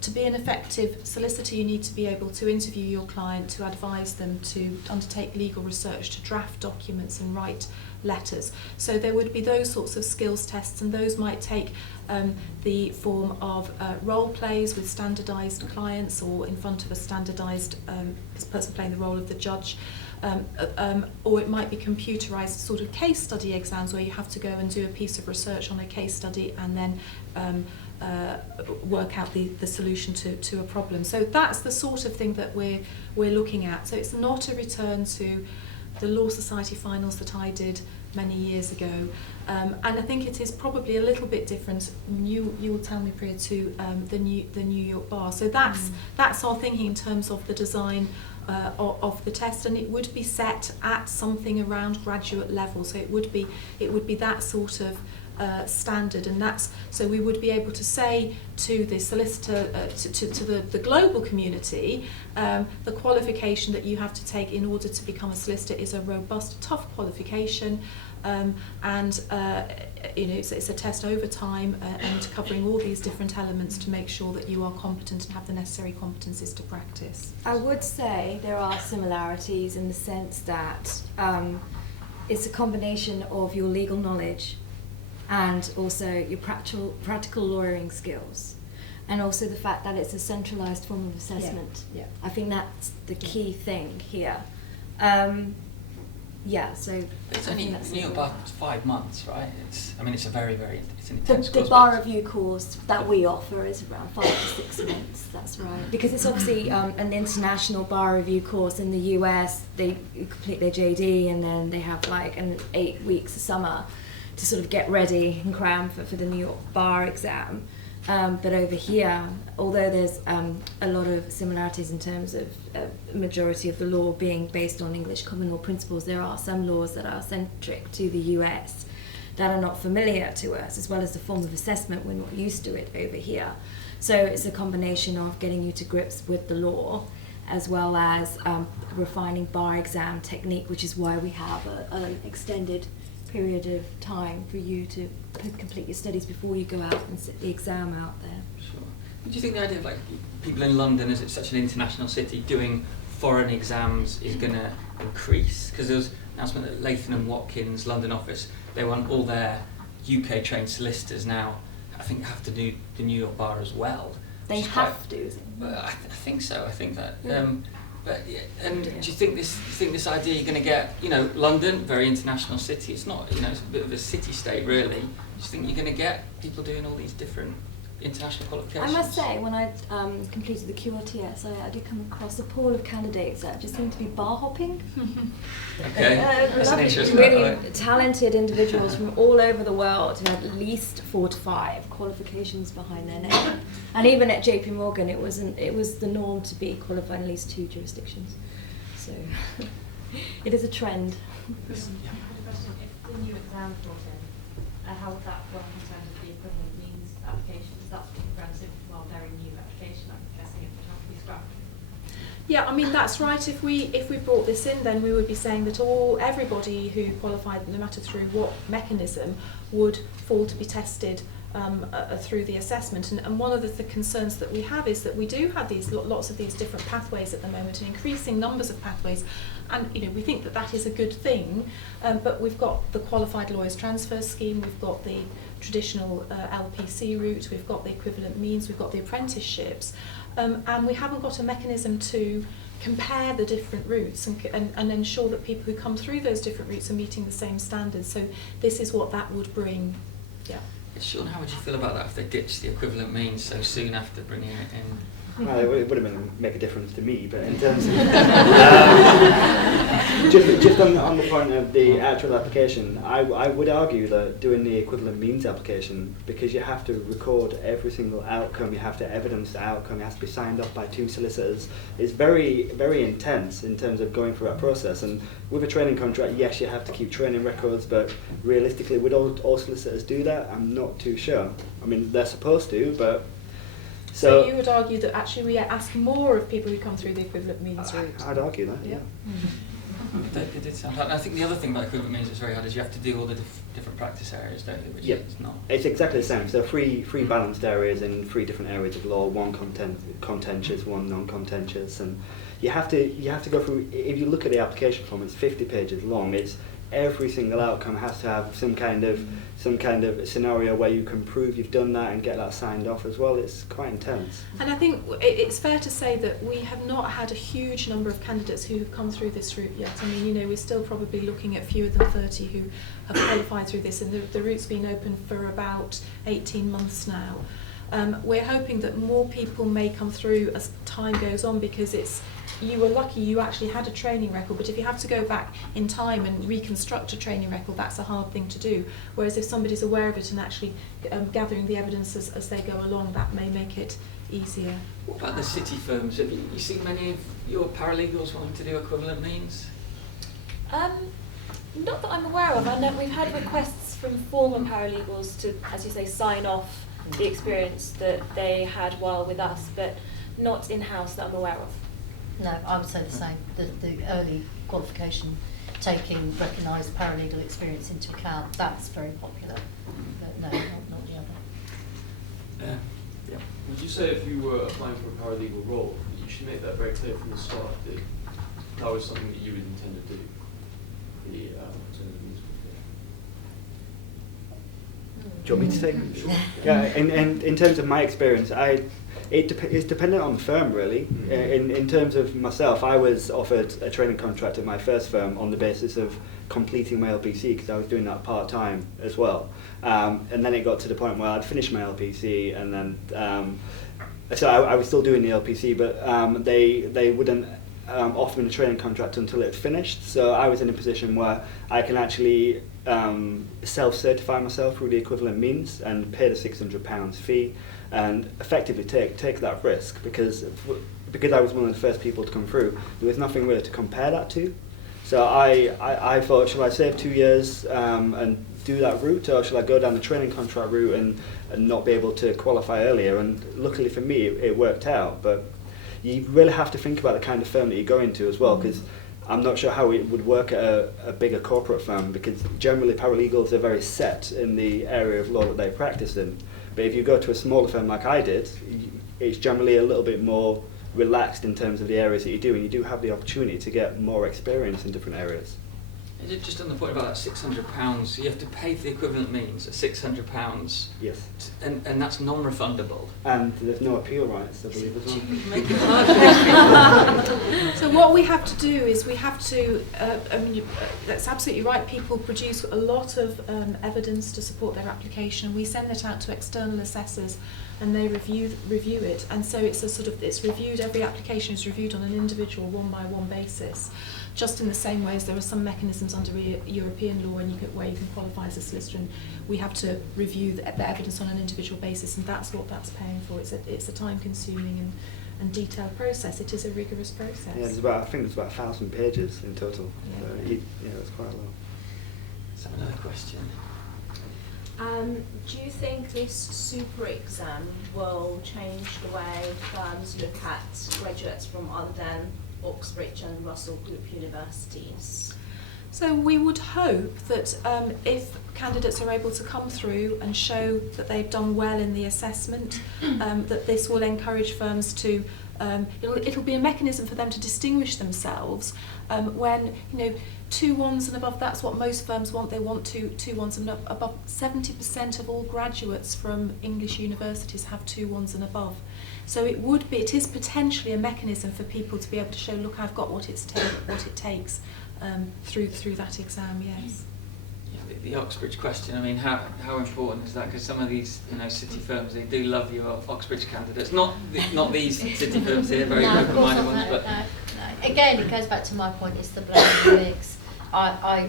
to be an effective solicitor, you need to be able to interview your client, to advise them, to undertake legal research, to draft documents and write letters. So there would be those sorts of skills tests, and those might take the form of role plays with standardised clients, or in front of a standardised person playing the role of the judge. Or it might be computerised sort of case study exams where you have to go and do a piece of research on a case study and then work out the solution to a problem. So that's the sort of thing that we're looking at. So it's not a return to the Law Society finals that I did many years ago, and I think it is probably a little bit different. You will tell me, Priya, to the New York bar. So that's our thinking in terms of the design of the test, and it would be set at something around graduate level. So it would be that sort of standard, and that's so we would be able to say to the solicitor, to the global community, the qualification that you have to take in order to become a solicitor is a robust, tough qualification, and it's a test over time and covering all these different elements to make sure that you are competent and have the necessary competencies to practice. I would say there are similarities in the sense that it's a combination of your legal knowledge and also your practical lawyering skills, and also the fact that it's a centralised form of assessment. Yeah. I think that's the key thing here. So it's only New York bar 5 months, right? It's an intense course. The bar review course that we offer is around 5 to 6 months. That's right. Because it's obviously an international bar review course. In the US, they complete their JD and then they have like 8 weeks of summer to sort of get ready and cram for the New York bar exam. But over here, although there's a lot of similarities in terms of majority of the law being based on English common law principles, there are some laws that are centric to the US that are not familiar to us, as well as the form of assessment. We're not used to it over here. So it's a combination of getting you to grips with the law, as well as refining bar exam technique, which is why we have an extended period of time for you to complete your studies before you go out and sit the exam out there. Sure. Do you think the idea of like people in London, as it's such an international city, doing foreign exams is going to increase? Because there was an announcement that Latham and Watkins London office, they want all their UK trained solicitors now, I think, have to do the New York bar as well. They have to, is it? I think so. I think that. But and do you think this idea you're going to get, London, very international city, it's not, it's a bit of a city-state really. Do you think you're going to get people doing all these different international qualifications? I must say, when I completed the QRTS, I did come across a pool of candidates that just seemed to be bar hopping. Okay, that's an interesting really talented individuals from all over the world who had at least 4 to 5 qualifications behind their name. And even at JP Morgan, it was the norm to be qualified in at least 2 jurisdictions. So it is a trend. I had a question. If the new exam brought in, how would that work in terms of the equivalent means applications? That's a relative, very new application. I'm guessing it would have to be scrapped. Yeah, I mean that's right. If we brought this in, then we would be saying that everybody who qualified, no matter through what mechanism, would fall to be tested through the assessment. And one of the concerns that we have is that we do have these lots of these different pathways at the moment, and increasing numbers of pathways. And we think that is a good thing. But we've got the qualified lawyers transfer scheme, we've got the traditional LPC route, we've got the equivalent means, we've got the apprenticeships. And we haven't got a mechanism to compare the different routes and ensure that people who come through those different routes are meeting the same standards. So this is what that would bring. Yeah. Sean, how would you feel about that if they ditched the equivalent means so soon after bringing it in? Well, it would have make a difference to me, but in terms of just on the point of the actual application, I would argue that doing the equivalent means application, because you have to record every single outcome, you have to evidence the outcome, it has to be signed off by 2 solicitors, is very, very intense in terms of going through that process. And with a training contract, yes, you have to keep training records, but realistically, would all solicitors do that? I'm not too sure. I mean, they're supposed to, but... So you would argue that actually we ask more of people who come through the equivalent means route? I'd argue that, yeah. It did sound hard. I think the other thing about equivalent means that's very hard is you have to do all the different practice areas, don't you? Which is not. It's exactly the same. So three balanced areas in 3 different areas of law, 1 contentious, 1 non-contentious, and you have to go through. If you look at the application form, it's 50 pages long. It's every single outcome has to have some kind of scenario where you can prove you've done that and get that signed off as well. It's quite intense. And I think it's fair to say that we have not had a huge number of candidates who have come through this route yet. I mean, we're still probably looking at fewer than 30 who have qualified through this, and the route's been open for about 18 months now. We're hoping that more people may come through as time goes on, because you were lucky you actually had a training record, but if you have to go back in time and reconstruct a training record, that's a hard thing to do. Whereas if somebody's aware of it and actually gathering the evidence as they go along, that may make it easier. What about the city firms? Have you seen many of your paralegals wanting to do equivalent means? Not that I'm aware of. I know we've had requests from former paralegals to, as you say, sign off the experience that they had while with us, but not in-house that I'm aware of. No, I would say the same. The early qualification, taking recognised paralegal experience into account, that's very popular. But no, not the other. Yeah. Would you say if you were applying for a paralegal role, you should make that very clear from the start that that was something that you would intend to do? The alternative means Do you want me to say? Sure. Yeah, in terms of my experience, it's dependent on the firm really. In terms of myself, I was offered a training contract at my first firm on the basis of completing my LPC, because I was doing that part-time as well. And then it got to the point where I'd finished my LPC, and then so I was still doing the LPC, but they wouldn't offer me a training contract until it finished. So I was in a position where I can actually self-certify myself through the equivalent means and pay the £600 fee. and effectively take that risk, because I was one of the first people to come through, there was nothing really to compare that to. So I thought, should I save 2 years and do that route, or should I go down the training contract route and not be able to qualify earlier? And luckily for me, it worked out. But you really have to think about the kind of firm that you go into as well, because I'm not sure how it would work at a bigger corporate firm, because generally paralegals are very set in the area of law that they practice in. But if you go to a smaller firm like I did, it's generally a little bit more relaxed in terms of the areas that you do, and you do have the opportunity to get more experience in different areas. Just on the point about that £600, you have to pay for the equivalent means at £600. Yes. And that's non-refundable. And there's no appeal rights, I believe, as well. Make it hard. So what we have to do is we have to, that's absolutely right, people produce a lot of evidence to support their application. We send it out to external assessors and they review it, and so it's it's reviewed, every application is reviewed on an individual one-by-one basis, just in the same way as there are some mechanisms under European law where you can qualify as a solicitor, and we have to review the evidence on an individual basis, and that's what that's paying for. It's a time-consuming and detailed process. It is a rigorous process. Yeah, I think there's about 1,000 pages in total. Yeah. So it's quite a lot. Let's have another question. Do you think this super exam will change the way firms look at graduates from other than Oxbridge and Russell Group universities? So we would hope that if candidates are able to come through and show that they've done well in the assessment, that this will encourage firms to, it'll be a mechanism for them to distinguish themselves when, 2 1s and above, that's what most firms want. They want 2 1s and above. 70% of all graduates from English universities have 2 1s and above. So it is potentially a mechanism for people to be able to show, look, I've got what it takes through that exam, yes. Yeah, the Oxbridge question, I mean, how important is that? Because some of these city firms, they do love your Oxbridge candidates. Not these city firms here, very open-minded ones, but... No. Again, it goes back to my point, it's the blended mix. I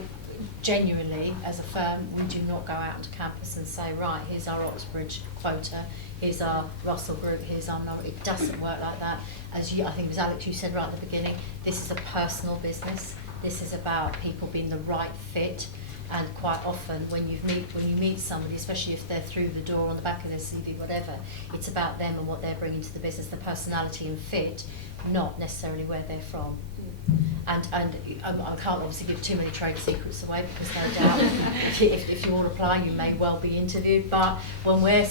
genuinely, as a firm, we do not go out onto campus and say, right, here's our Oxbridge quota, here's our Russell Group, here's our number. It doesn't work like that. I think it was Alex, you said right at the beginning, this is a personal business. This is about people being the right fit. And quite often, when you meet somebody, especially if they're through the door on the back of their CV, whatever, it's about them and what they're bringing to the business, the personality and fit, not necessarily where they're from. And I can't obviously give too many trade secrets away, because no doubt if you all apply, you may well be interviewed. But when we're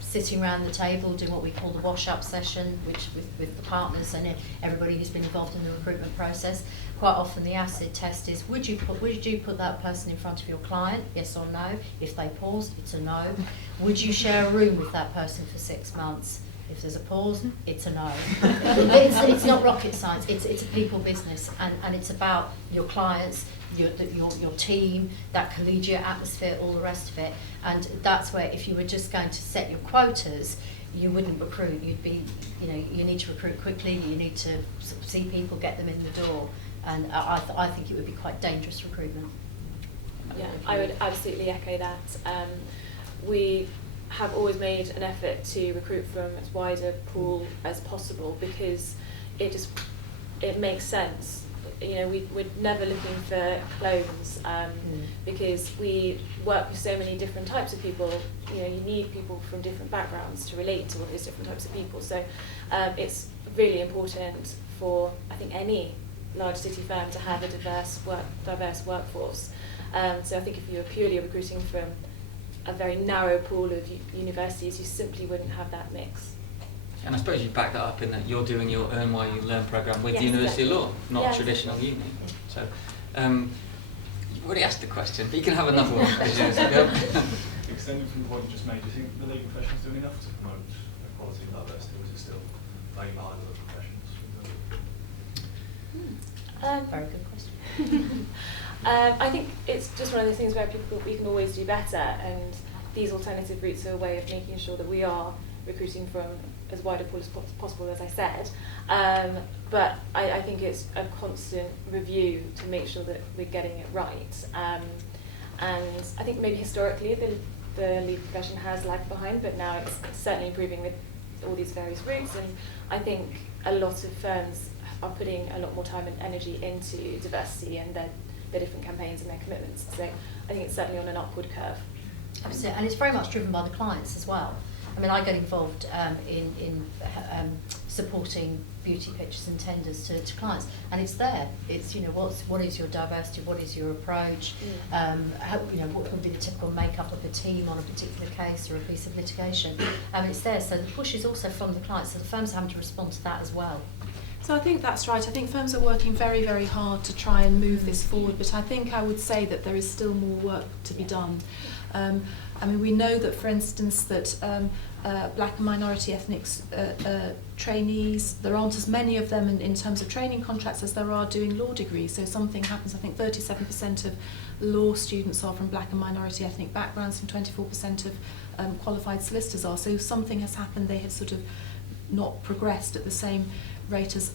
sitting around the table doing what we call the wash-up session, which with the partners and everybody who's been involved in the recruitment process, quite often the acid test is, would you put that person in front of your client, yes or no? If they pause, it's a no. Would you share a room with that person for 6 months? If there's a pause, it's a no. It's not rocket science. It's a people business, and it's about your clients, your team, that collegiate atmosphere, all the rest of it. And that's where, if you were just going to set your quotas, you wouldn't recruit. You'd be, you need to recruit quickly. You need to see people, get them in the door, and I think it would be quite dangerous recruitment. Yeah, I would absolutely echo that. We have always made an effort to recruit from as wide a pool as possible, because it makes sense. We're never looking for clones, because we work with so many different types of people. You need people from different backgrounds to relate to all those different types of people. So it's really important for, I think, any large city firm to have a diverse workforce. So I think if you were purely recruiting from a very narrow pool of universities, you simply wouldn't have that mix. And I suppose you back that up in that you're doing your Earn While You Learn programme with Yes, the University exactly. of Law, not Yes. traditional uni. So you've already asked the question, but you can have another one. Extending from the point you just made, do you think the legal profession is doing enough to promote equality and diversity, or is it still lagging behind other professions? Very good question. I think it's just one of those things where we can always do better, and these alternative routes are a way of making sure that we are recruiting from as wide a pool as possible, as I said. But I think it's a constant review to make sure that we're getting it right. And I think maybe historically the the legal profession has lagged behind, but now it's certainly improving with all these various routes, and I think a lot of firms are putting a lot more time and energy into diversity and their different campaigns and their commitments. So I think it's certainly on an upward curve. Absolutely, and it's very much driven by the clients as well. I mean, I get involved in supporting beauty pictures and tenders to clients, and it's there. It's, you know, what is your diversity, what is your approach, how, you know, what would be the typical makeup of a team on a particular case or a piece of litigation. It's there, so the push is also from the clients, so the firms are having to respond to that as well. So I think that's right. I think firms are working very, very hard to try and move this forward, but I think I would say that there is still more work to be done. I mean, we know that, for instance, that black and minority ethnic trainees, there aren't as many of them in terms of training contracts as there are doing law degrees. So something happens. I think 37% of law students are from black and minority ethnic backgrounds, and 24% of qualified solicitors are. So something has happened. They have sort of not progressed at the same rate as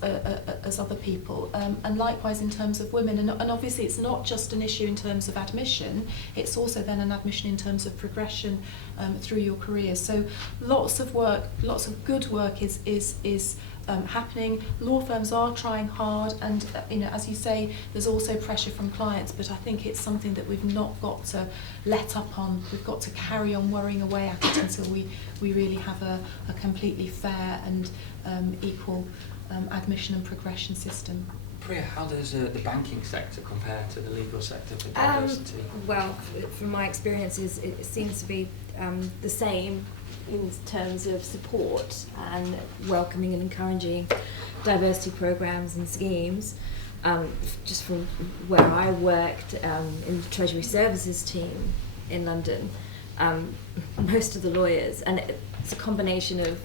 other people, and likewise in terms of women, and obviously it's not just an issue in terms of admission, it's also then an admission in terms of progression through your career. So lots of work, lots of good work is happening. Law firms are trying hard, and you know, as you say, there's also pressure from clients, but I think it's something that we've not got to let up on. We've got to carry on worrying away at it until we really have a completely fair and equal admission and progression system. Priya, how does the banking sector compare to the legal sector for diversity? Well, from my experiences, it seems to be the same in terms of support and welcoming and encouraging diversity programs and schemes. Just from where I worked in the Treasury Services team in London, most of the lawyers, and it's a combination of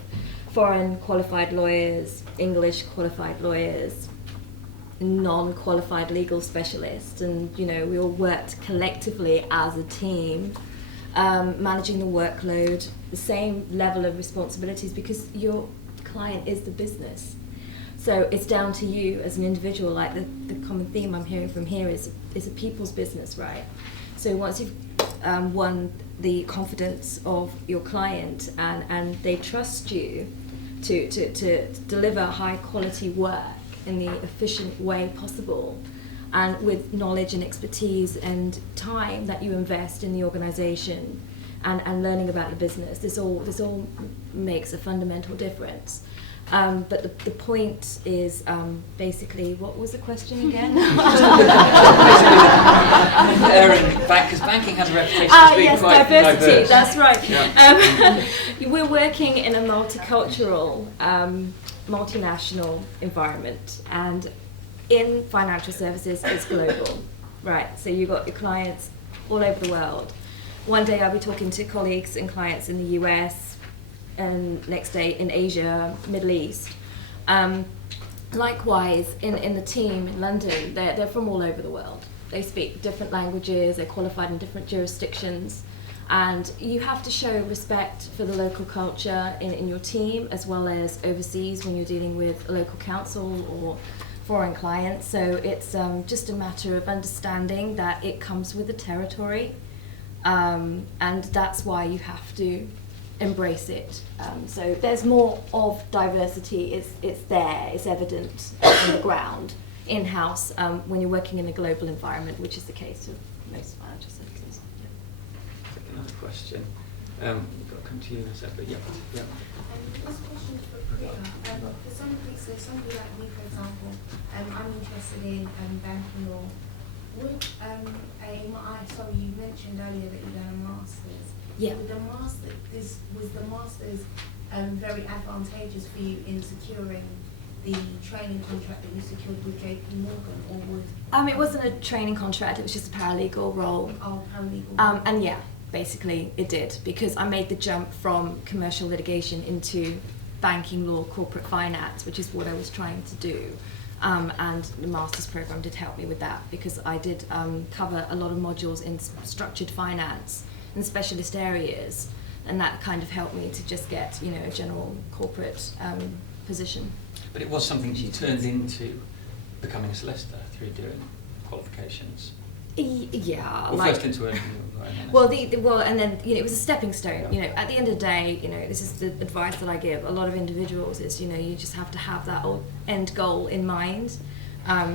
foreign qualified lawyers, English qualified lawyers, non-qualified legal specialists, and you know, we all worked collectively as a team, managing the workload, the same level of responsibilities, because your client is the business. So it's down to you as an individual. Like the common theme I'm hearing from here is a people's business, right? So once you've won the confidence of your client and they trust you to deliver high quality work in the efficient way possible, and with knowledge and expertise and time that you invest in the organisation and learning about the business, this all makes a fundamental difference. But the point is basically, what was the question again? Because banking has a reputation as being yes, quite diversity, diverse. that's right. Yeah. We're working in a multicultural, multinational environment, and in financial services it's global, right? So you've got your clients all over the world. One day I'll be talking to colleagues and clients in the US, and next day in Asia, Middle East. Likewise, in the team in London, they're from all over the world. They speak different languages, they're qualified in different jurisdictions, and you have to show respect for the local culture in your team, as well as overseas when you're dealing with a local counsel or foreign clients. So it's just a matter of understanding that it comes with the territory, and that's why you have to embrace it. So there's more of diversity. It's there. It's evident on the ground, in-house, when you're working in a global environment, which is the case of most financial services. Take another question. We've got to come to you in a sec, but yeah. This question is for Priya. For some cases, somebody like me, for example, I'm interested in banking law. Would sorry, you mentioned earlier that you've done a master's. Yeah. Was the master's very advantageous for you in securing the training contract that you secured with JP Morgan, or was? It wasn't a training contract. It was just a paralegal role. Oh, paralegal. And yeah, basically it did, because I made the jump from commercial litigation into banking law, corporate finance, which is what I was trying to do. And the master's program did help me with that, because I did cover a lot of modules in structured finance and specialist areas, and that kind of helped me to just get, you know, a general corporate position. But it was something she turned into becoming a solicitor through doing qualifications. Yeah. Or like, first into it. Well, and then it was a stepping stone. At the end of the day, this is the advice that I give a lot of individuals is, you just have to have that end goal in mind.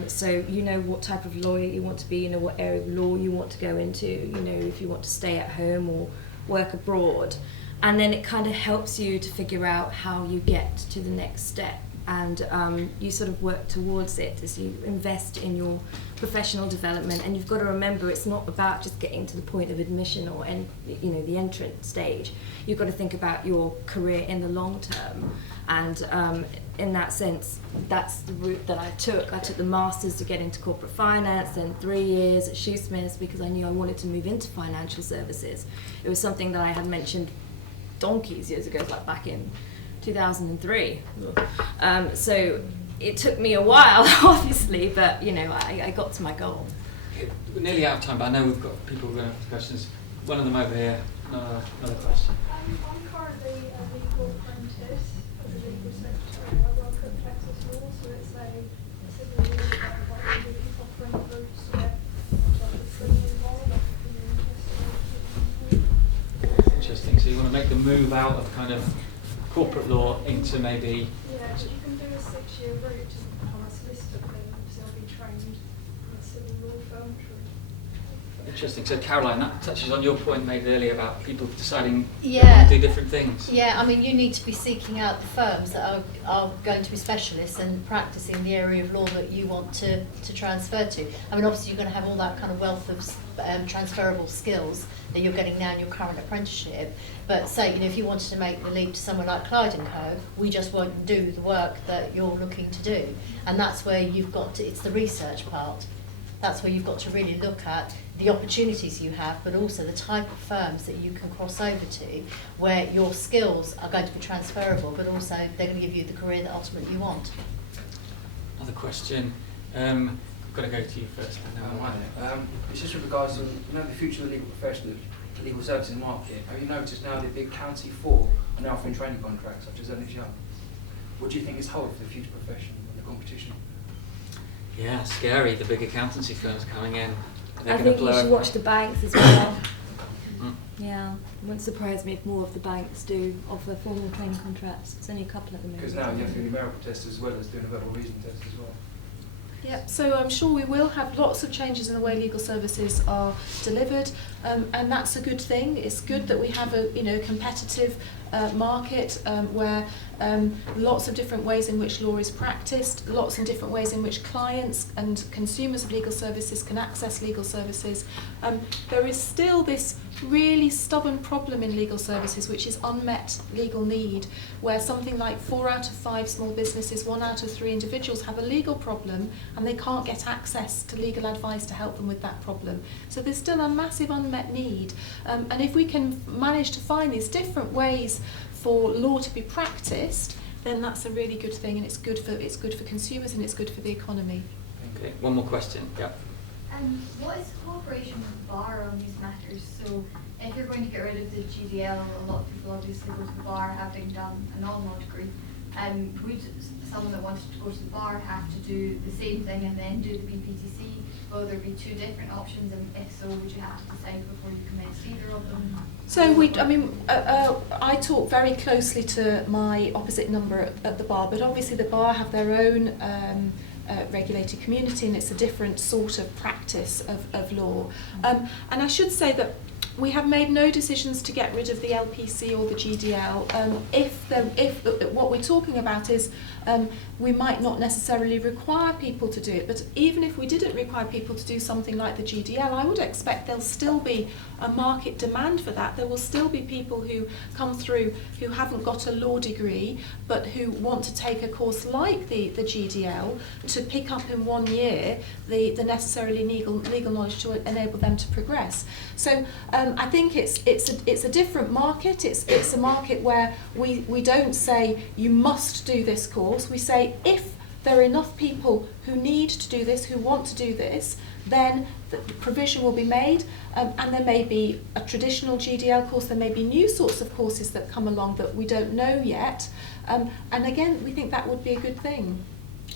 So what type of lawyer you want to be, what area of law you want to go into, if you want to stay at home or work abroad. And then it kind of helps you to figure out how you get to the next step. And you sort of work towards it as you invest in your professional development. And you've got to remember, it's not about just getting to the point of admission or the entrance stage. You've got to think about your career in the long term. And in that sense, that's the route that I took. I took the masters to get into corporate finance, then 3 years at Shoesmiths because I knew I wanted to move into financial services. It was something that I had mentioned donkeys years ago, like back in 2003. So it took me a while, obviously, but I got to my goal. We're nearly out of time, but I know we've got people who are going to ask questions. One of them over here. Another question. I'm currently a legal apprentice as a legal secretary. I work at Texas Law, so it's a civil law firm, but I'm really offering groups where it's really involved. Interesting. So you want to make the move out of kind of corporate law into maybe... Yeah, but you can do a 6-year route to become a solicitor, so I'll be trained in a civil law firm. Interesting. So Caroline, that touches on your point made earlier about people deciding they Yeah. want to do different things. Yeah, I mean, you need to be seeking out the firms that are going to be specialists and practicing the area of law that you want to transfer to. I mean, obviously you're going to have all that kind of wealth of transferable skills that you're getting now in your current apprenticeship. But say, if you wanted to make the leap to somewhere like Clyde & Co, we just won't do the work that you're looking to do. And that's where you've got to, it's the research part. That's where you've got to really look at the opportunities you have, but also the type of firms that you can cross over to, where your skills are going to be transferable, but also they're going to give you the career that ultimately you want. Another question. I've got to go to you first. It's just with regards to the future of the legal profession, the legal services market. Have you noticed now the big county four are now offering training contracts, such as Ernst Young? What do you think is hold for the future profession and the competition? Yeah, scary. The big accountancy firms coming in. I think you should watch the banks as well. Yeah, it wouldn't surprise me if more of the banks do offer formal training contracts. It's only a couple at the moment. Because now you have to do a numerical test as well as doing a verbal reasoning test as well. Yeah, so I'm sure we will have lots of changes in the way legal services are delivered, and that's a good thing. It's good that we have a competitive market where lots of different ways in which law is practiced, lots of different ways in which clients and consumers of legal services can access legal services. There is still this really stubborn problem in legal services, which is unmet legal need, where something like 4 out of 5 small businesses, 1 out of 3 individuals have a legal problem and they can't get access to legal advice to help them with that problem. So there's still a massive unmet need. And if we can manage to find these different ways for law to be practiced, then that's a really good thing, and it's good for consumers and it's good for the economy. Okay, one more question. Yeah. What is the cooperation with the bar on these matters? So if you're going to get rid of the GDL, a lot of people obviously go to the bar having done a non-law degree. Would someone that wanted to go to the bar have to do the same thing and then do the BPTC? Will there be 2 different options, and if so, would you have to decide before you commence either of them? So I talk very closely to my opposite number at the bar, but obviously the bar have their own regulated community, and it's a different sort of practice of law. And I should say that we have made no decisions to get rid of the LPC or the GDL. If what we're talking about is we might not necessarily require people to do it, but even if we didn't require people to do something like the GDL, I would expect there'll still be a market demand for that. There will still be people who come through who haven't got a law degree but who want to take a course like the GDL to pick up in 1 year the necessarily legal knowledge to enable them to progress. So I think it's a different market. It's a market where we don't say you must do this course. We say if there are enough people who need to do this, who want to do this, then the provision will be made, and there may be a traditional GDL course, there may be new sorts of courses that come along that we don't know yet, and again we think that would be a good thing.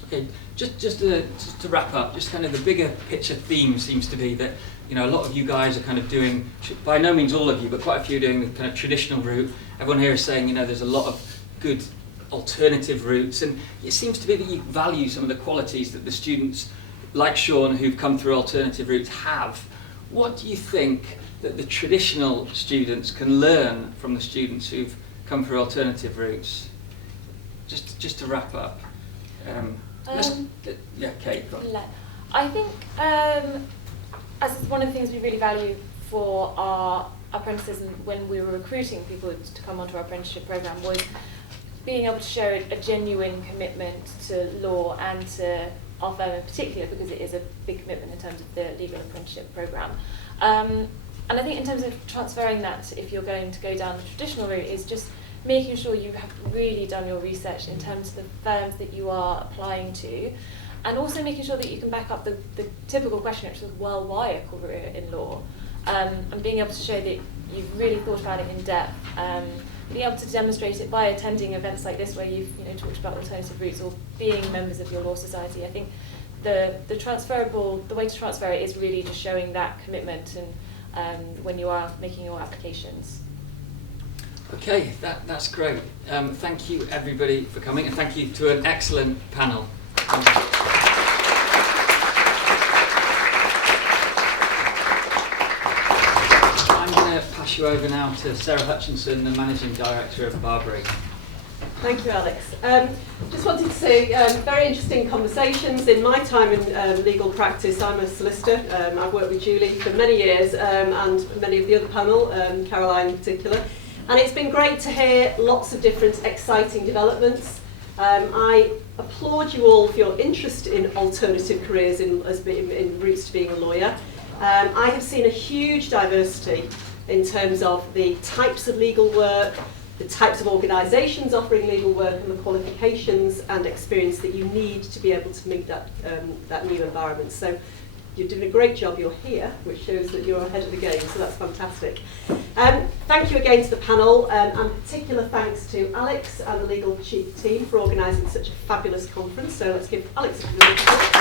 Okay, just to wrap up, just kind of the bigger picture theme seems to be that, you know, a lot of you guys are kind of doing, by no means all of you, but quite a few doing the kind of traditional route. Everyone here is saying, you know, there's a lot of good alternative routes, and it seems to be that you value some of the qualities that the students like Sean who've come through alternative routes have. What do you think that the traditional students can learn from the students who've come through alternative routes? Just to wrap up. Yeah, Kate, go on. I think as one of the things we really value for our apprentices and when we were recruiting people to come onto our apprenticeship program was being able to show a genuine commitment to law and to our firm in particular, because it is a big commitment in terms of the legal apprenticeship program. And I think in terms of transferring that, if you're going to go down the traditional route, is just making sure you have really done your research in terms of the firms that you are applying to, and also making sure that you can back up the typical question, which is, well, why a career in law? And being able to show that you've really thought about it in depth, being able to demonstrate it by attending events like this where you've talked about alternative routes or being members of your law society. I think the way to transfer it is really just showing that commitment and when you are making your applications. Okay, that's great. Thank you everybody for coming, and thank you to an excellent panel. I'm going to pass you over now to Sarah Hutchinson, the Managing Director of Barbary. Thank you, Alex. Just wanted to say, very interesting conversations. In my time in legal practice, I'm a solicitor. I've worked with Julie for many years and many of the other panel, Caroline in particular. And it's been great to hear lots of different exciting developments. I applaud you all for your interest in alternative careers in routes to being a lawyer. I have seen a huge diversity in terms of the types of legal work, the types of organisations offering legal work, and the qualifications and experience that you need to be able to meet that new environment. So you're doing a great job, you're here, which shows that you're ahead of the game, so that's fantastic. Thank you again to the panel, and particular thanks to Alex and the Legal Cheek team for organising such a fabulous conference. So let's give Alex a applause.